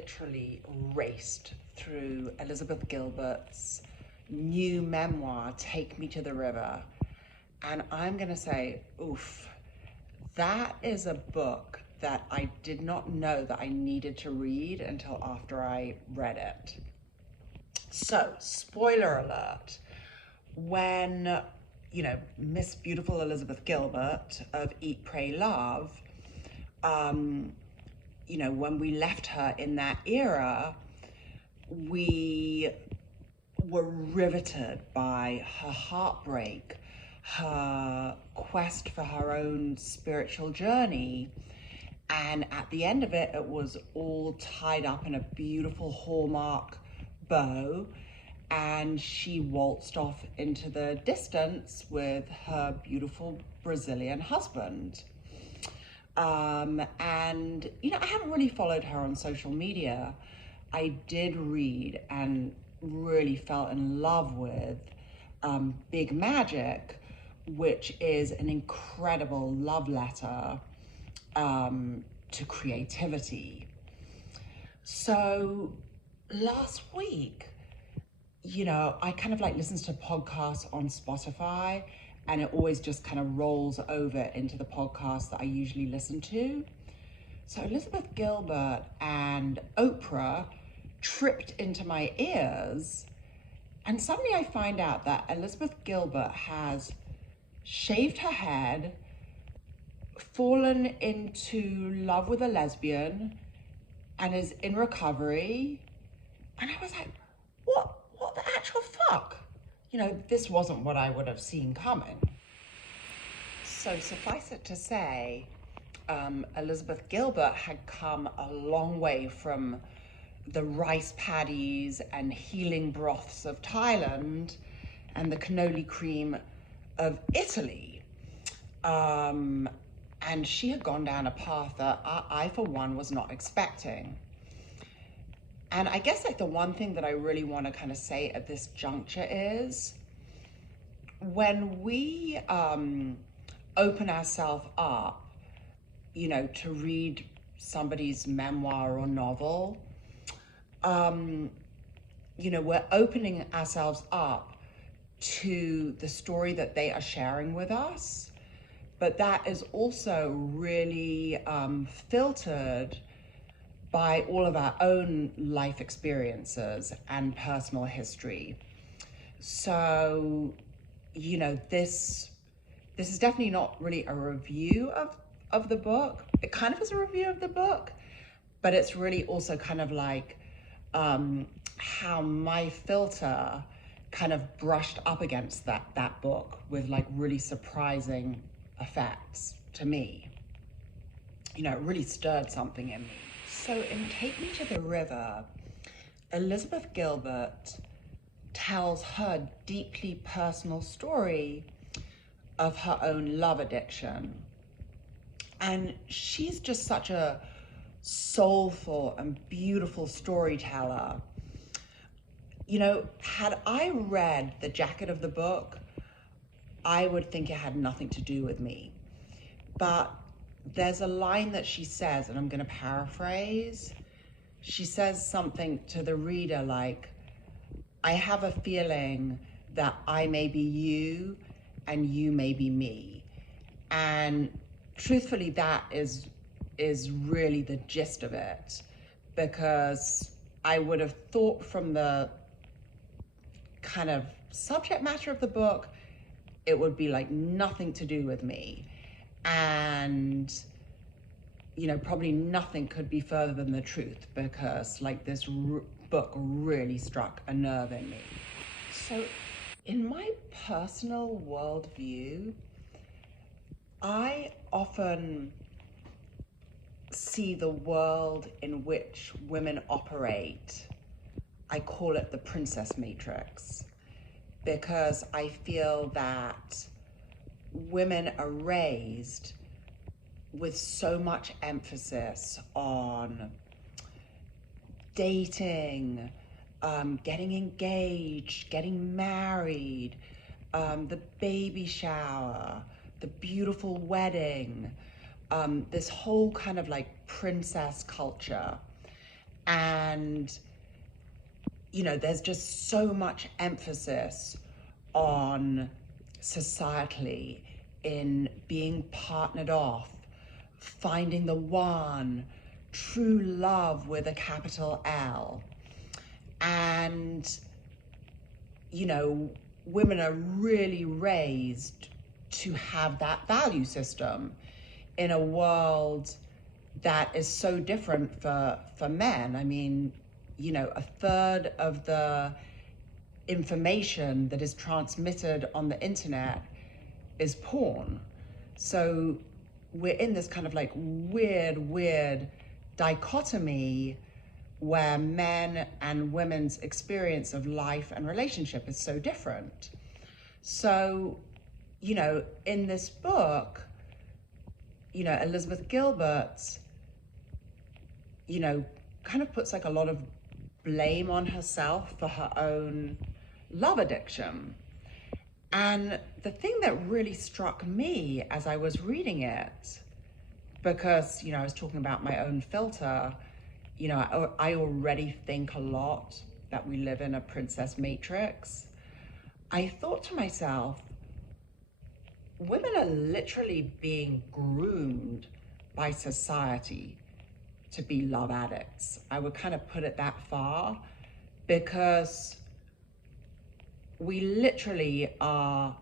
literally raced through Elizabeth Gilbert's new memoir, Take Me to the River. And I'm gonna say, oof, that is a book that I did not know that I needed to read until after I read it. So, spoiler alert, when, Miss Beautiful Elizabeth Gilbert of Eat, Pray, Love, when we left her in that era, we were riveted by her heartbreak, her quest for her own spiritual journey. And at the end of it, it was all tied up in a beautiful Hallmark bow. And she waltzed off into the distance with her beautiful Brazilian husband. I haven't really followed her on social media. I did read and really fell in love with Big Magic, which is an incredible love letter to creativity. So last week, I kind of listens to podcasts on Spotify, and it always just kind of rolls over into the podcast that I usually listen to. So Elizabeth Gilbert and Oprah tripped into my ears, and suddenly I find out that Elizabeth Gilbert has shaved her head, fallen into love with a lesbian, and is in recovery. And I was like, what the actual fuck? This wasn't what I would have seen coming. So suffice it to say, Elizabeth Gilbert had come a long way from the rice paddies and healing broths of Thailand and the cannoli cream of Italy. And she had gone down a path that I for one, was not expecting. And I guess the one thing that I really want to kind of say at this juncture is when we open ourselves up, to read somebody's memoir or novel, we're opening ourselves up to the story that they are sharing with us. But that is also really filtered by all of our own life experiences and personal history. So, this is definitely not really a review of the book. It kind of is a review of the book, but it's really also kind of how my filter kind of brushed up against that book with really surprising effects to me. It really stirred something in me. So in Take Me to the River, Elizabeth Gilbert tells her deeply personal story of her own love addiction. And she's just such a soulful and beautiful storyteller. Had I read the jacket of the book, I would think it had nothing to do with me. But there's a line that she says, and I'm going to paraphrase. She says something to the reader like, I have a feeling that I may be you and you may be me. And truthfully, that is really the gist of it, because I would have thought from the kind of subject matter of the book, it would be nothing to do with me. And, probably nothing could be further than the truth, because this book really struck a nerve in me. So in my personal worldview, I often see the world in which women operate, I call it the princess matrix, because I feel that women are raised with so much emphasis on dating, getting engaged, getting married, the baby shower, the beautiful wedding, this whole kind of princess culture. And, there's just so much emphasis on societally in being partnered off, finding the one, true love with a capital L. And, women are really raised to have that value system in a world that is so different for men. I mean, a third of the information that is transmitted on the internet is porn. So we're in this kind of like weird dichotomy where men and women's experience of life and relationship is so different. So, in this book, Elizabeth Gilbert, kind of puts like a lot of blame on herself for her own love addiction. And the thing that really struck me as I was reading it, because, I was talking about my own filter, I already think a lot that we live in a princess matrix. I thought to myself, women are literally being groomed by society to be love addicts. I would kind of put it that far, because we literally are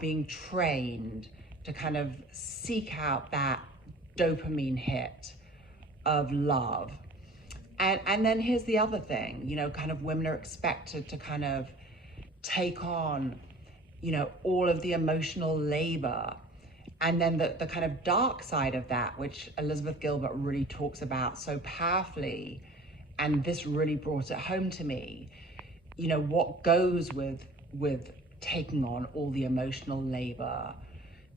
being trained to kind of seek out that dopamine hit of love. And then here's the other thing, kind of women are expected to kind of take on, all of the emotional labor. And then the kind of dark side of that, which Elizabeth Gilbert really talks about so powerfully, and this really brought it home to me, what goes with taking on all the emotional labor.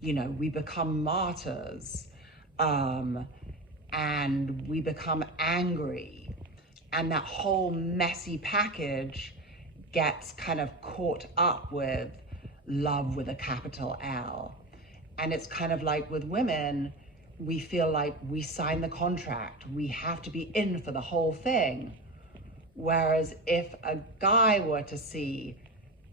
We become martyrs, and we become angry, and that whole messy package gets kind of caught up with love with a capital L. And it's kind of like with women, we feel like we sign the contract. We have to be in for the whole thing. Whereas if a guy were to see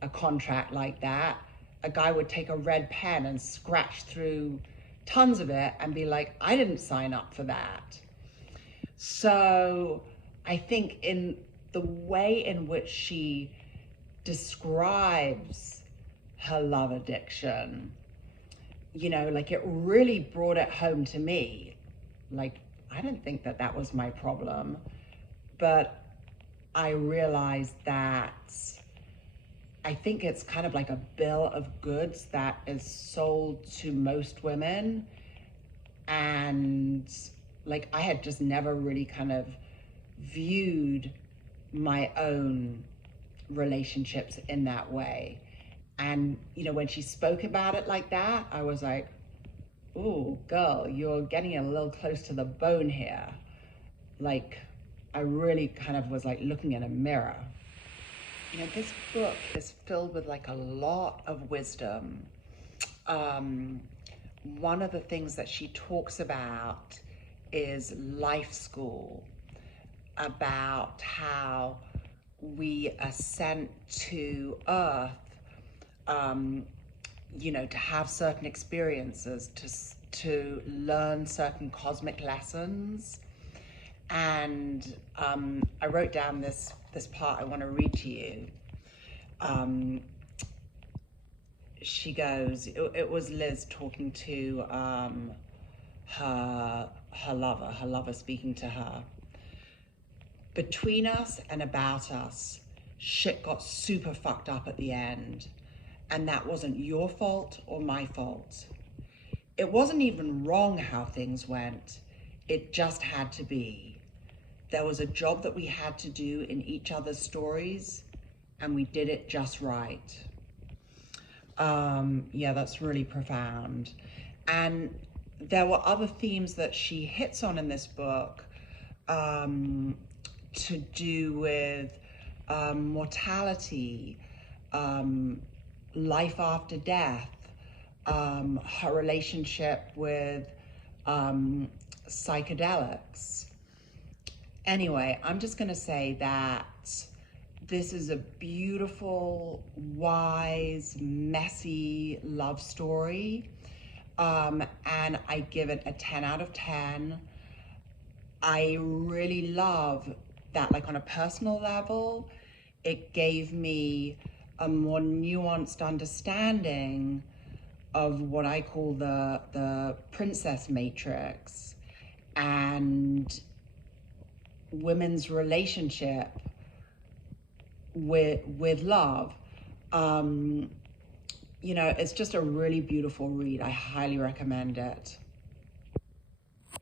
a contract like that, a guy would take a red pen and scratch through tons of it and be like, I didn't sign up for that. So I think in the way in which she describes her love addiction, like it really brought it home to me. Like, I didn't think that was my problem, but I realized that I think it's kind of like a bill of goods that is sold to most women. And like, I had just never really kind of viewed my own relationships in that way. And, when she spoke about it like that, I was like, ooh, girl, you're getting a little close to the bone here. Like, I really kind of was like looking in a mirror. This book is filled with like a lot of wisdom. One of the things that she talks about is life school, about how we are sent to Earth, to have certain experiences, to learn certain cosmic lessons. And I wrote down this part I want to read to you. She goes, it was Liz talking to her lover speaking to her. Between us and about us, shit got super fucked up at the end. And that wasn't your fault or my fault. It wasn't even wrong how things went. It just had to be. There was a job that we had to do in each other's stories, and we did it just right. Yeah, that's really profound. And there were other themes that she hits on in this book, to do with mortality, life after death, her relationship with psychedelics. Anyway, I'm just going to say that this is a beautiful, wise, messy love story. And I give it a 10 out of 10. I really love that, like on a personal level, it gave me a more nuanced understanding of what I call the princess matrix and women's relationship with love. You know, it's just a really beautiful read. I highly recommend it.